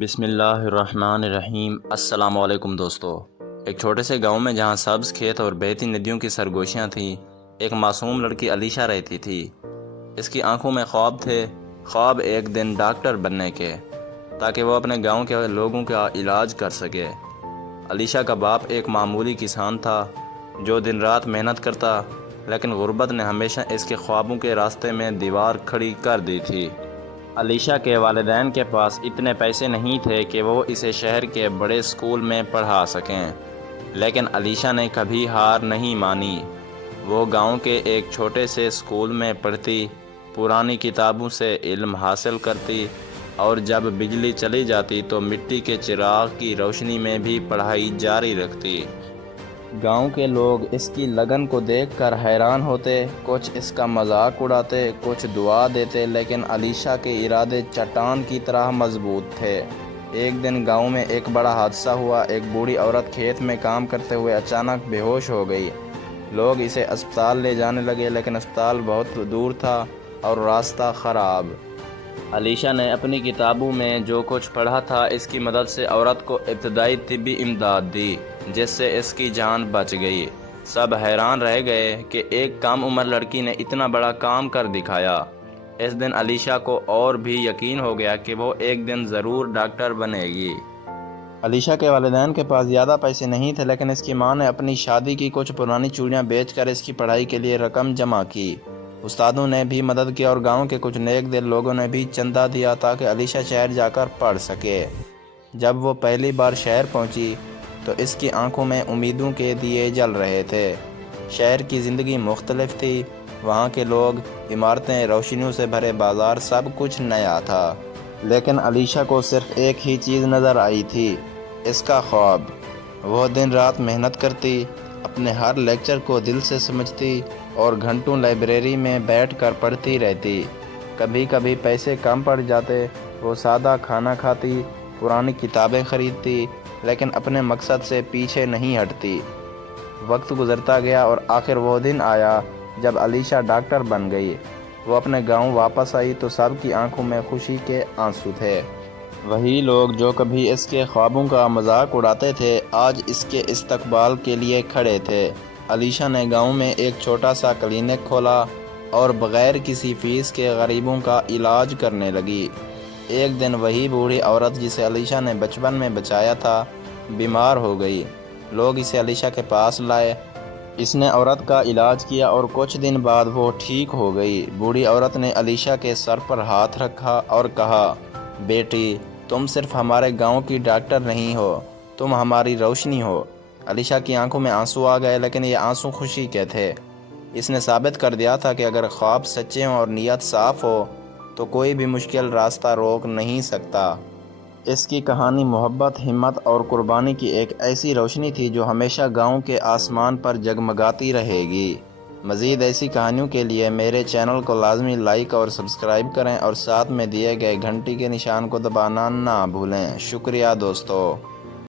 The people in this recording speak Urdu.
بسم اللہ الرحمن الرحیم۔ السلام علیکم دوستو۔ ایک چھوٹے سے گاؤں میں جہاں سبز کھیت اور بہتی ندیوں کی سرگوشیاں تھیں، ایک معصوم لڑکی علیشہ رہتی تھی۔ اس کی آنکھوں میں خواب تھے، خواب ایک دن ڈاکٹر بننے کے، تاکہ وہ اپنے گاؤں کے لوگوں کا علاج کر سکے۔ علیشہ کا باپ ایک معمولی کسان تھا جو دن رات محنت کرتا، لیکن غربت نے ہمیشہ اس کے خوابوں کے راستے میں دیوار کھڑی کر دی تھی۔ علیشہ کے والدین کے پاس اتنے پیسے نہیں تھے کہ وہ اسے شہر کے بڑے اسکول میں پڑھا سکیں، لیکن علیشہ نے کبھی ہار نہیں مانی۔ وہ گاؤں کے ایک چھوٹے سے اسکول میں پڑھتی، پرانی کتابوں سے علم حاصل کرتی، اور جب بجلی چلی جاتی تو مٹی کے چراغ کی روشنی میں بھی پڑھائی جاری رکھتی۔ گاؤں کے لوگ اس کی لگن کو دیکھ کر حیران ہوتے، کچھ اس کا مذاق اڑاتے، کچھ دعا دیتے، لیکن علیشہ کے ارادے چٹان کی طرح مضبوط تھے۔ ایک دن گاؤں میں ایک بڑا حادثہ ہوا۔ ایک بوڑھی عورت کھیت میں کام کرتے ہوئے اچانک بے ہوش ہو گئی۔ لوگ اسے اسپتال لے جانے لگے، لیکن اسپتال بہت دور تھا اور راستہ خراب۔ علیشہ نے اپنی کتابوں میں جو کچھ پڑھا تھا، اس کی مدد سے عورت کو ابتدائی طبی امداد دی، جس سے اس کی جان بچ گئی۔ سب حیران رہ گئے کہ ایک کم عمر لڑکی نے اتنا بڑا کام کر دکھایا۔ اس دن علیشہ کو اور بھی یقین ہو گیا کہ وہ ایک دن ضرور ڈاکٹر بنے گی۔ علیشہ کے والدین کے پاس زیادہ پیسے نہیں تھے، لیکن اس کی ماں نے اپنی شادی کی کچھ پرانی چوڑیاں بیچ کر اس کی پڑھائی کے لیے رقم جمع کی۔ استادوں نے بھی مدد کی اور گاؤں کے کچھ نیک دل لوگوں نے بھی چندہ دیا تاکہ علیشہ شہر جا کر پڑھ سکے۔ جب وہ پہلی بار شہر پہنچی تو اس کی آنکھوں میں امیدوں کے دیے جل رہے تھے۔ شہر کی زندگی مختلف تھی، وہاں کے لوگ، عمارتیں، روشنیوں سے بھرے بازار، سب کچھ نیا تھا۔ لیکن علیشہ کو صرف ایک ہی چیز نظر آئی تھی، اس کا خواب۔ وہ دن رات محنت کرتی، اپنے ہر لیکچر کو دل سے سمجھتی اور گھنٹوں لائبریری میں بیٹھ کر پڑھتی رہتی۔ کبھی کبھی پیسے کم پڑ جاتے، وہ سادہ کھانا کھاتی، پرانی کتابیں خریدتی، لیکن اپنے مقصد سے پیچھے نہیں ہٹتی۔ وقت گزرتا گیا اور آخر وہ دن آیا جب علیشہ ڈاکٹر بن گئی۔ وہ اپنے گاؤں واپس آئی تو سب کی آنکھوں میں خوشی کے آنسو تھے۔ وہی لوگ جو کبھی اس کے خوابوں کا مذاق اڑاتے تھے، آج اس کے استقبال کے لیے کھڑے تھے۔ علیشہ نے گاؤں میں ایک چھوٹا سا کلینک کھولا اور بغیر کسی فیس کے غریبوں کا علاج کرنے لگی۔ ایک دن وہی بوڑھی عورت جسے علیشہ نے بچپن میں بچایا تھا، بیمار ہو گئی۔ لوگ اسے علیشہ کے پاس لائے۔ اس نے عورت کا علاج کیا اور کچھ دن بعد وہ ٹھیک ہو گئی۔ بوڑھی عورت نے علیشہ کے سر پر ہاتھ رکھا اور کہا، بیٹی، تم صرف ہمارے گاؤں کی ڈاکٹر نہیں ہو، تم ہماری روشنی ہو۔ علیشہ کی آنکھوں میں آنسو آ گئے، لیکن یہ آنسو خوشی کے تھے۔ اس نے ثابت کر دیا تھا کہ اگر خواب سچے ہوں اور نیت صاف ہو تو کوئی بھی مشکل راستہ روک نہیں سکتا۔ اس کی کہانی محبت، ہمت اور قربانی کی ایک ایسی روشنی تھی جو ہمیشہ گاؤں کے آسمان پر جگمگاتی رہے گی۔ مزید ایسی کہانیوں کے لیے میرے چینل کو لازمی لائک اور سبسکرائب کریں اور ساتھ میں دیے گئے گھنٹی کے نشان کو دبانا نہ بھولیں۔ شکریہ دوستو۔